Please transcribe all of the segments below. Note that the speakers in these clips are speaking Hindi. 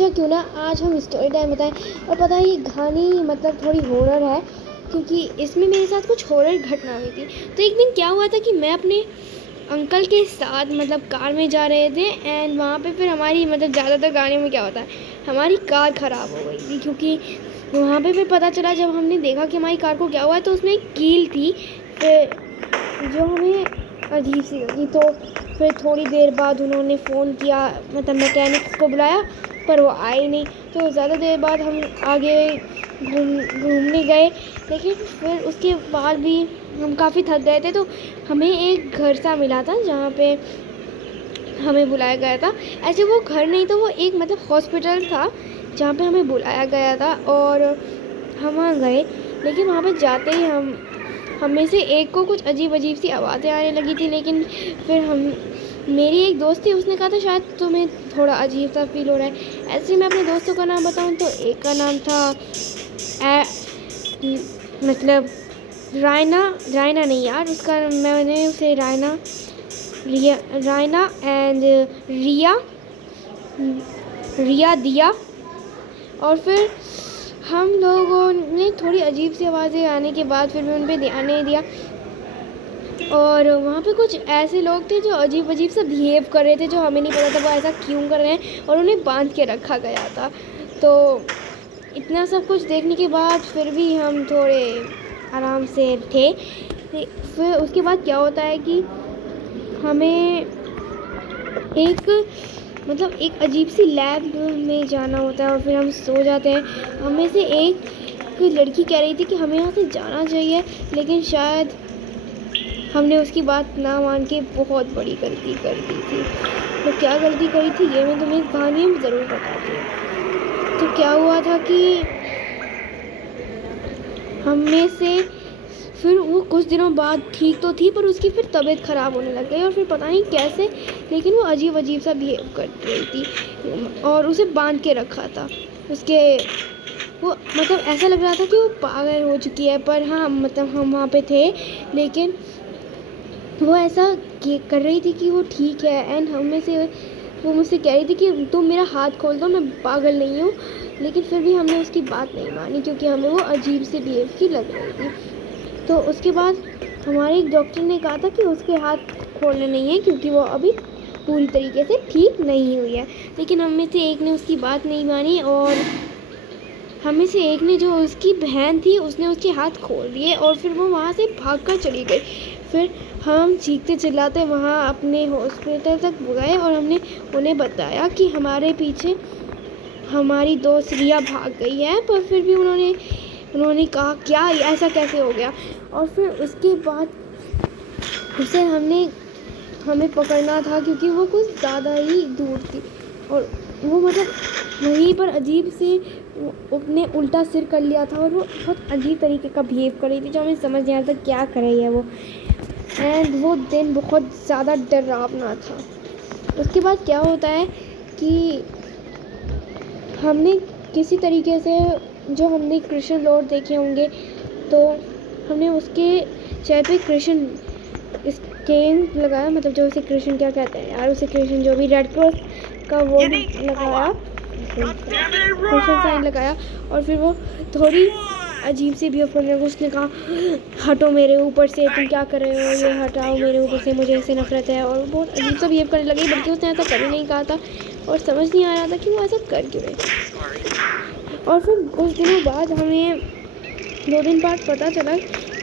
सोचा क्यों ना आज हम स्टोरी टाइम बताएं। और पता है ये कहानी मतलब थोड़ी हॉरर है, क्योंकि इसमें मेरे साथ कुछ हॉरर घटना हुई थी। तो एक दिन क्या हुआ था कि मैं अपने अंकल के साथ मतलब कार में जा रहे थे, एंड वहाँ पे फिर हमारी मतलब ज़्यादातर गाड़ियों में क्या होता है, हमारी कार ख़राब हो गई थी। क्योंकि वहाँ पे फिर पता चला, जब हमने देखा कि हमारी कार को क्या हुआ है, तो उसमें एक कील थी जो हमें अजीब सी लगी। तो फिर थोड़ी देर बाद उन्होंने फ़ोन किया, मतलब मैकेनिक्स को बुलाया, पर वो आए नहीं। तो ज़्यादा देर बाद हम आगे घूमने गए, लेकिन फिर उसके बाद भी हम काफ़ी थक गए थे। तो हमें एक घर सा मिला था जहाँ पे हमें बुलाया गया था। ऐसे वो घर नहीं था, वो एक मतलब हॉस्पिटल था जहाँ पे हमें बुलाया गया था, और हम वहाँ गए। लेकिन वहाँ पे जाते ही हम में से एक को कुछ अजीब अजीब सी आवाज़ें आने लगी थी। लेकिन फिर मेरी एक दोस्त थी, उसने कहा था शायद तुम्हें थोड़ा अजीब सा फील हो रहा है। ऐसे ही मैं अपने दोस्तों का नाम बताऊं तो एक का नाम था मतलब रायना नहीं यार, उसका मैंने उसे रायना एंड रिया दिया। और फिर हम लोगों ने थोड़ी अजीब सी आवाज़ें आने के बाद फिर भी उन पर ध्यान नहीं दिया। और वहाँ पे कुछ ऐसे लोग थे जो अजीब अजीब सा बिहेव कर रहे थे, जो हमें नहीं पता था वो ऐसा क्यों कर रहे हैं, और उन्हें बांध के रखा गया था। तो इतना सब कुछ देखने के बाद फिर भी हम थोड़े आराम से थे। फिर उसके बाद क्या होता है कि हमें एक अजीब सी लैब में जाना होता है, और फिर हम सो जाते हैं। हमें से एक लड़की कह रही थी कि हमें यहाँ से जाना चाहिए, लेकिन शायद हमने उसकी बात ना मान के बहुत बड़ी गलती कर दी थी। तो क्या गलती करी थी ये मैं तुम्हें इस कहानी में ज़रूर बताती हूँ। तो क्या हुआ था कि हम में से फिर वो कुछ दिनों बाद ठीक तो थी, पर उसकी फिर तबीयत ख़राब होने लग गई, और फिर पता नहीं कैसे, लेकिन वो अजीब अजीब सा बिहेव कर रही थी, और उसे बांध के रखा था। वो मतलब ऐसा लग रहा था कि वो पागल हो चुकी है। पर हाँ, मतलब हम वहाँ पे थे, लेकिन वो ऐसा कर रही थी कि वो ठीक है। एंड वो मुझसे कह रही थी कि तुम मेरा हाथ खोल दो, मैं पागल नहीं हूँ। लेकिन फिर भी हमने उसकी बात नहीं मानी, क्योंकि हमें वो अजीब से बिहेव की लग रही थी। तो उसके बाद हमारे एक डॉक्टर ने कहा था कि उसके हाथ खोलने नहीं है, क्योंकि वो अभी पूरी तरीके से ठीक नहीं हुई है। लेकिन हम में से एक ने उसकी बात नहीं मानी, और हम में से एक ने, जो उसकी बहन थी, उसने उसके हाथ खोल दिए, और फिर वो वहाँ से भाग कर चली गई। फिर हम चीखते चिल्लाते वहाँ अपने हॉस्पिटल तक गए, और हमने उन्हें बताया कि हमारे पीछे हमारी दोस्त रिया भाग गई है। पर फिर भी उन्होंने कहा क्या ऐसा कैसे हो गया। और फिर उसके बाद उसे हमें पकड़ना था, क्योंकि वो कुछ ज़्यादा ही दूर थी, और वो मतलब वहीं पर अजीब से उसने उल्टा सिर कर लिया था, और वो बहुत अजीब तरीके का बिहेव कर रही थी, जो हमें समझ नहीं आता क्या कर रही है वो। एंड वो दिन बहुत ज़्यादा डरावना था। उसके बाद क्या होता है कि हमने किसी तरीके से, जो हमने कृष्ण लॉर्ड देखे होंगे, तो हमने उसके चेहरे पे कृष्ण स्टेन लगाया, मतलब जो उसे कृष्ण क्या कहते हैं यार, उसे कृष्ण जो भी रेड क्रॉस का वो लगाया, कृष्ण साइन लगाया। और फिर वो थोड़ी अजीब सी बिहेव करने लगी। उसने कहा हटो मेरे ऊपर से, तुम क्या कर रहे हो, ये हटाओ मेरे ऊपर से, मुझे इससे नफरत है। और बहुत अजीब सा बिहेव करने लगी, बल्कि उसने ऐसा कभी नहीं कहा था, और समझ नहीं आ रहा था कि वो ऐसा कर क्यों रही। और फिर कुछ दिनों बाद हमें 2 दिन बाद पता चला,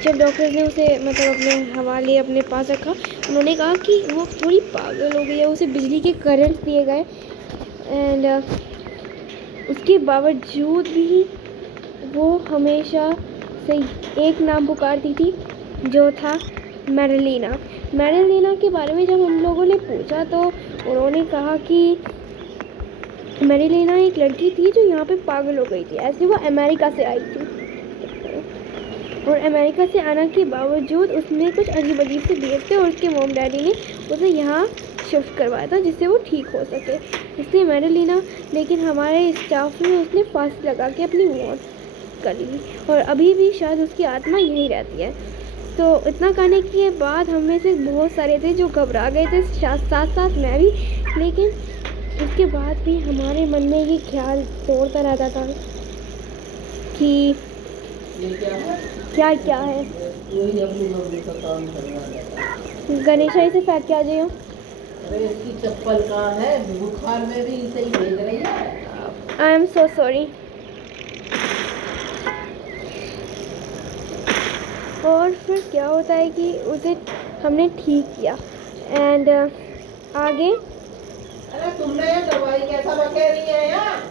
जब डॉक्टर ने उसे मतलब अपने हवाले अपने पास रखा, उन्होंने कहा कि वो थोड़ी पागल हो गई है, उसे बिजली के करंट दिए गए। एंड उसके बावजूद भी वो हमेशा से एक नाम पुकारती थी, जो था मैरिलीना के बारे में जब हम लोगों ने पूछा, तो उन्होंने कहा कि मैरिलीना एक लड़की थी जो यहाँ पे पागल हो गई थी। ऐसे वो अमेरिका से आई थी, और अमेरिका से आने के बावजूद उसने कुछ अजीब से बिहेव थे, और उसके मॉम डैडी ने उसे यहाँ शिफ्ट करवाया था जिससे वो ठीक हो सके। इसलिए मैरिलीना, लेकिन हमारे स्टाफ में उसने फांसी लगा के अपनी मौत कर ली, और अभी भी शायद उसकी आत्मा यहीं रहती है। तो इतना कहने के बाद हम में से बहुत सारे थे जो घबरा गए थे, साथ साथ मैं भी। लेकिन उसके बाद भी हमारे मन में ये ख्याल दौड़ता रहता था कि ये क्या है? क्या क्या है। वही अपनी मम्मी का काम करवा देता। गणेशा इसे फेंक के आ जाइयो। अरे इसकी चप्पल कहाँ है? बुखार में भी इसे ही भेज रही है। I am so sorry. और फिर क्या होता है कि उसे हमने ठीक किया एंड आगे अरे तुमने ये दवाई कैसा बके रही है यार?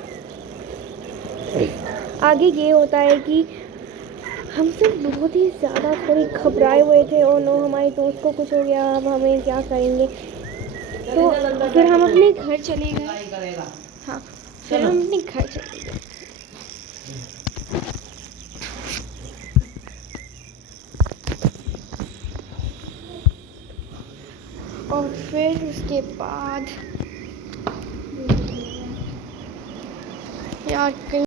आगे ये होता है कि हम सब बहुत ही ज़्यादा थोड़े घबराए हुए थे। और नो हमारे दोस्त को कुछ हो गया, अब हमें क्या करेंगे। तो फिर हम अपने घर चले गए। दवाई करेगा। हाँ, फिर हम अपने घर चले गए। और फिर उसके बाद यार कहीं